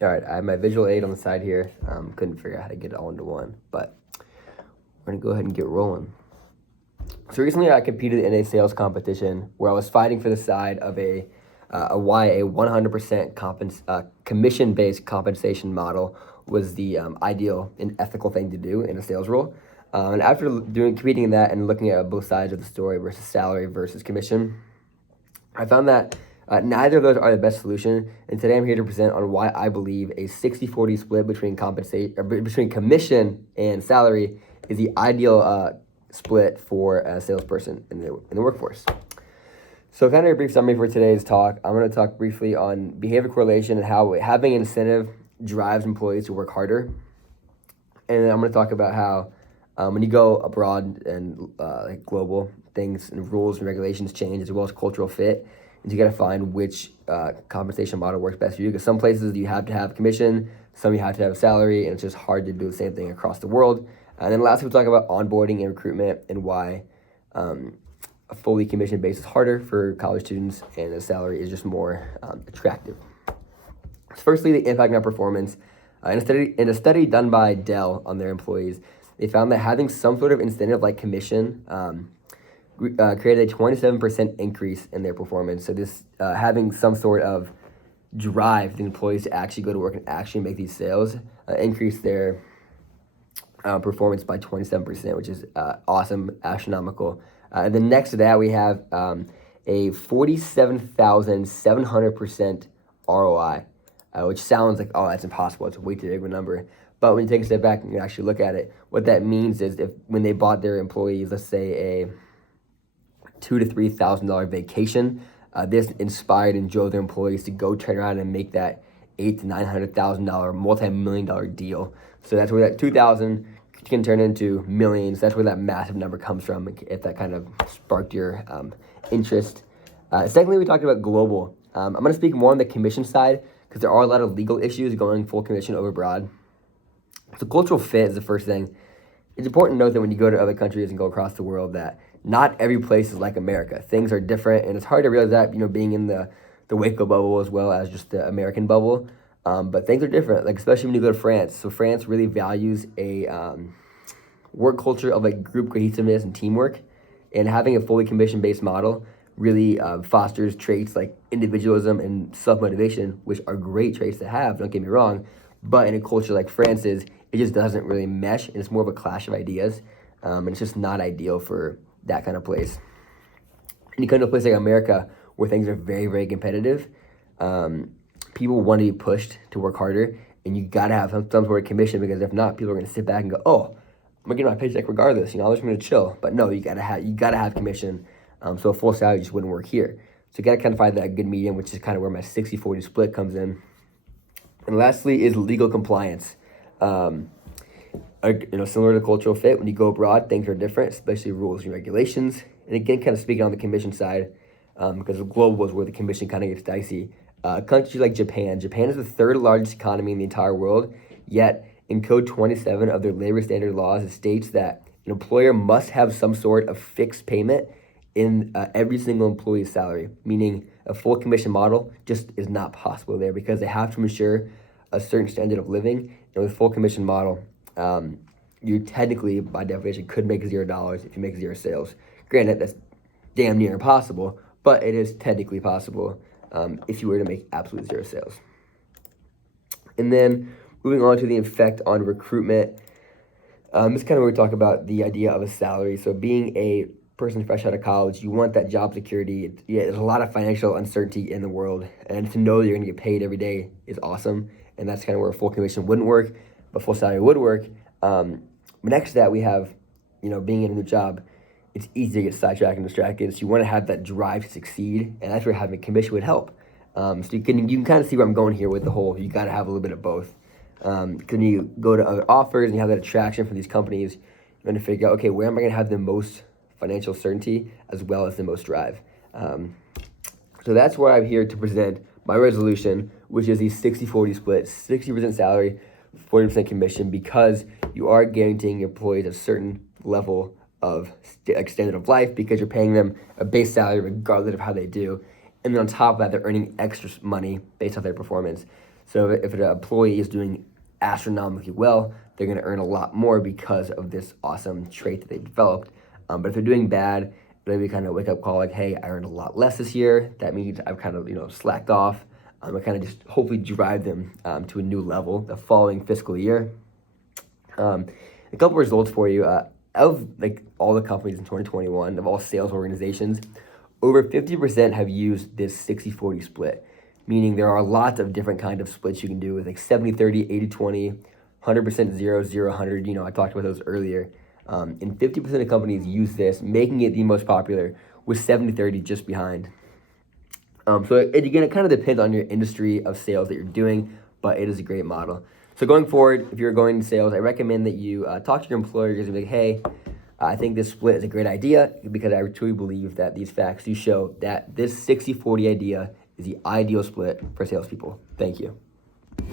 All right, I have my visual aid on the side here. Couldn't figure out how to get it all into one, but we're gonna go ahead and get rolling. So recently I competed in a sales competition where I was fighting for the side of why a 100% commission-based compensation model was the ideal and ethical thing to do in a sales role. And after competing in that and looking at both sides of the story versus salary versus commission, I found that neither of those are the best solution. And today I'm here to present on why I believe a 60-40 split between commission and salary is the ideal split for a salesperson in the workforce. So kind of a brief summary for today's talk. I'm going to talk briefly on behavior correlation and how having an incentive drives employees to work harder. And then I'm going to talk about how when you go abroad and like global, things and rules and regulations change as well as cultural fit. And you got to find which compensation model works best for you. Because some places you have to have commission, some you have to have salary, and it's just hard to do the same thing across the world. And then lastly, we'll talk about onboarding and recruitment and why a fully commission base is harder for college students and the salary is just more attractive. So firstly, the impact on performance. In a study done by Dell on their employees, they found that having some sort of incentive like commission created a 27% increase in their performance. So this having some sort of drive the employees to actually go to work and actually make these sales increased their performance by 27%, which is awesome, astronomical. And then next to that, we have a 47,700% ROI, which sounds like, oh, that's impossible. It's way too big of a number. But when you take a step back and you actually look at it, what that means is when they bought their employees, let's say a $2,000 to $3,000 vacation, this inspired and drove their employees to go turn around and make that $800,000 to $900,000 multi-million-dollar deal. So that's where that 2,000 can turn into millions. That's where that massive number comes from, if that kind of sparked your interest. Secondly, we talked about global. I'm going to speak more on the commission side because there are a lot of legal issues going full commission over broad. So cultural fit is the first thing. It's important to note that when you go to other countries and go across the world that not every place is like America. Things are different, and it's hard to realize that, being in the Waco bubble as well as just the American bubble. But things are different, like especially when you go to France. So France really values a work culture of like group cohesiveness and teamwork, and having a fully commission-based model really fosters traits like individualism and self-motivation, which are great traits to have, don't get me wrong. But in a culture like France's, it just doesn't really mesh, and it's more of a clash of ideas, and it's just not ideal for that kind of place. And you come to a place like America where things are very, very competitive. People want to be pushed to work harder, and you got to have some sort of commission, because if not, people are going to sit back and go, oh, I'm going to get my paycheck regardless. I'm just going to chill. But no, you got to have commission. So a full salary just wouldn't work here. So you got to kind of find that good medium, which is kind of where my 60-40 split comes in. And lastly is legal compliance. Similar to cultural fit, when you go abroad, things are different, especially rules and regulations. And again, kind of speaking on the commission side, because global is where the commission kind of gets dicey. Countries like Japan is the third largest economy in the entire world, yet in Code 27 of their labor standard laws, it states that an employer must have some sort of fixed payment in every single employee's salary, meaning a full commission model just is not possible there, because they have to ensure a certain standard of living. And with a full commission model, you technically, by definition, could make $0 if you make 0 sales. Granted, that's damn near impossible, but it is technically possible if you were to make absolute 0 sales. And then moving on to the effect on recruitment, this is kind of where we talk about the idea of a salary. So being a person fresh out of college, you want that job security. There's a lot of financial uncertainty in the world, and to know that you're going to get paid every day is awesome. And that's kind of where a full commission wouldn't work, but full salary would work. But next to that, we have, being in a new job, it's easy to get sidetracked and distracted. So you want to have that drive to succeed, and that's where having a commission would help. So you can kind of see where I'm going here with the whole, you got to have a little bit of both. Because when you go to other offers and you have that attraction from these companies, you're going to figure out, okay, where am I going to have the most financial certainty as well as the most drive? So that's why I'm here to present my resolution, which is the 60-40 split, 60% salary, 40% commission, because you are guaranteeing your employees a certain level of standard of life, because you're paying them a base salary regardless of how they do. And then on top of that, they're earning extra money based on their performance. So if an employee is doing astronomically well, they're going to earn a lot more because of this awesome trait that they've developed. But if they're doing bad, it'll be kind of a wake-up call like, hey, I earned a lot less this year. That means I've kind of, slacked off. I kind of just hopefully drive them to a new level the following fiscal year. A couple results for you. Of like all the companies in 2021, of all sales organizations, over 50% have used this 60-40 split, meaning there are lots of different kind of splits you can do with like 70-30, 80-20, 100% 0, 0, 100. I talked about those earlier. And 50% of companies use this, making it the most popular, with 70-30 just behind. So again, it kind of depends on your industry of sales that you're doing, but it is a great model. So going forward, if you're going into sales, I recommend that you talk to your employer and be like, hey, I think this split is a great idea, because I truly believe that these facts do show that this 60-40 idea is the ideal split for salespeople. Thank you.